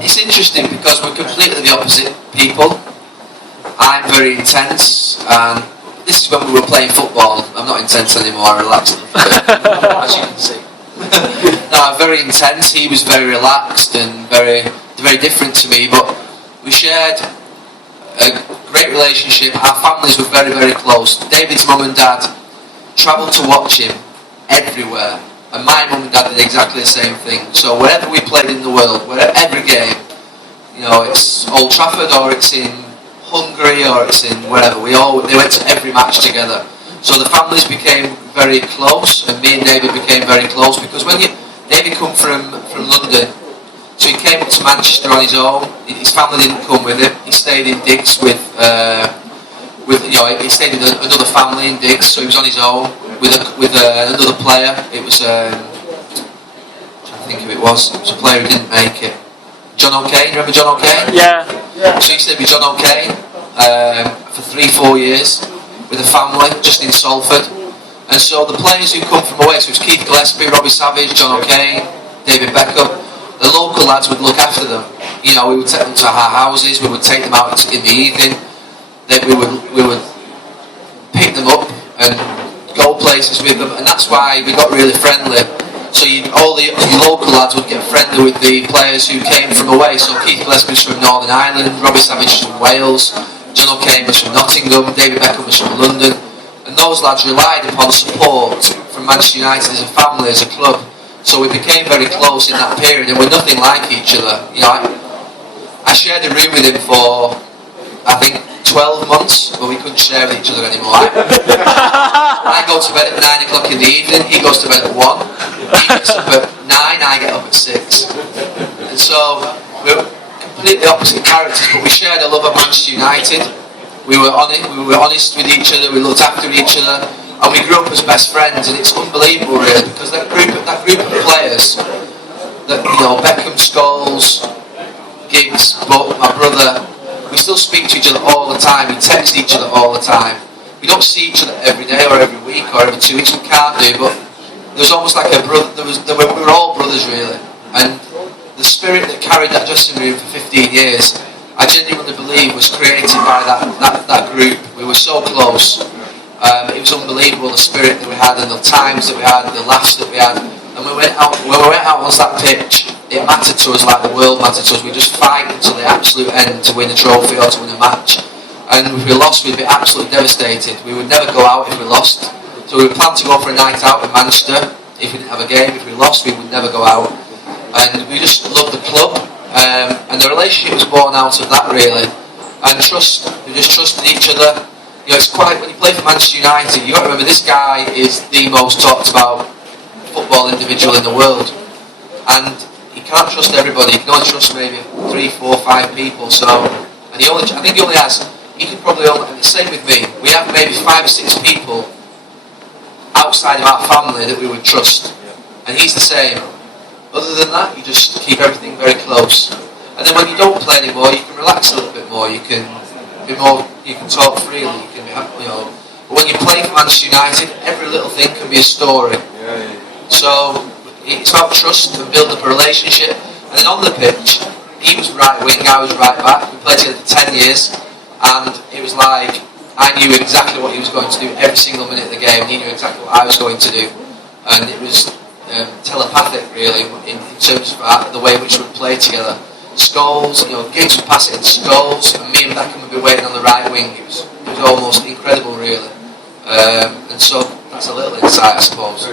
It's interesting because we're completely the opposite people. I'm very intense, and this is when we were playing football. I'm not intense anymore, I relaxed, as you can see. No, I'm very intense. He was very relaxed and very different to me, but we shared a great relationship. Our families were very, very close. David's mum and dad travelled to watch him everywhere, and my mum and dad did exactly the same thing. So wherever we played in the world, every game, it's Old Trafford or it's in Hungary or it's in wherever, they went to every match together. So the families became very close, and me and David became very close, because David come from London, so he came up to Manchester on his own. His family didn't come with him. He stayed in digs with he stayed with another family in digs, so he was on his own with another player. It was I think who it was. It was a player who didn't make it. John O'Kane, remember John O'Kane? Yeah. So he stayed with John O'Kane for 3-4 years with a family just in Salford. And so the players who come from away, so it was Keith Gillespie, Robbie Savage, John O'Kane, David Beckham, the local lads would look after them. We would take them to our houses, we would take them out in the evening, we would pick them up and go places with them, and that's why we got really friendly. So all the local lads would get friendly with the players who came from away. So Keith Gillespie was from Northern Ireland, Robbie Savage was from Wales, John O'Kane was from Nottingham, David Beckham was from London, and those lads relied upon support from Manchester United as a family, as a club. So we became very close in that period, and we're nothing like each other. I shared a room with him for, I think, 12 months, but we couldn't share with each other anymore. I go to bed at 9 o'clock in the evening, he goes to bed at 1. He gets up at 9, I get up at 6. And so we're completely opposite characters, but we shared a love of Manchester United. We were honest with each other, we looked after each other, and we grew up as best friends. And it's unbelievable, really, because that group of players, that Beckham, Scholes, Giggs, Buck, my brother, we still speak to each other all the time. We text each other all the time. We don't see each other every day or every week or every 2 weeks. We can't do, but there was almost like a brother. We were all brothers, really. And the spirit that carried that dressing room for 15 years, I genuinely believe was created by that group. We were so close. It was unbelievable, the spirit that we had and the times that we had, the laughs that we had. And when we went out onto that pitch, it mattered to us like the world mattered to us. We just fight until the absolute end to win a trophy or to win a match. And if we lost, we'd be absolutely devastated. We would never go out if we lost. So we would plan to go for a night out in Manchester if we didn't have a game. If we lost, we would never go out. And we just loved the club. And the relationship was born out of that, really. And trust. We just trusted each other. It's quite, when you play for Manchester United, you've got to remember this guy is the most talked about football individual in the world. And you can't trust everybody. You can only trust maybe 3, 4, 5 people. So, and I think he only has. He could probably only. And the same with me. We have maybe 5 or 6 people outside of our family that we would trust, and he's the same. Other than that, you just keep everything very close. And then when you don't play anymore, you can relax a little bit more. You can be more. You can talk freely. You can, But when you play for Manchester United, every little thing can be a story. So it's about trust and building up a relationship. And then on the pitch, he was right wing, I was right back. We played together for 10 years, and it was like I knew exactly what he was going to do every single minute of the game, and he knew exactly what I was going to do. And it was telepathic, really, in terms of the way in which we would play together. Scholes, Giggs would pass it into Scholes, and me and Beckham would be waiting on the right wing. It was almost incredible, really. And so that's a little insight, I suppose.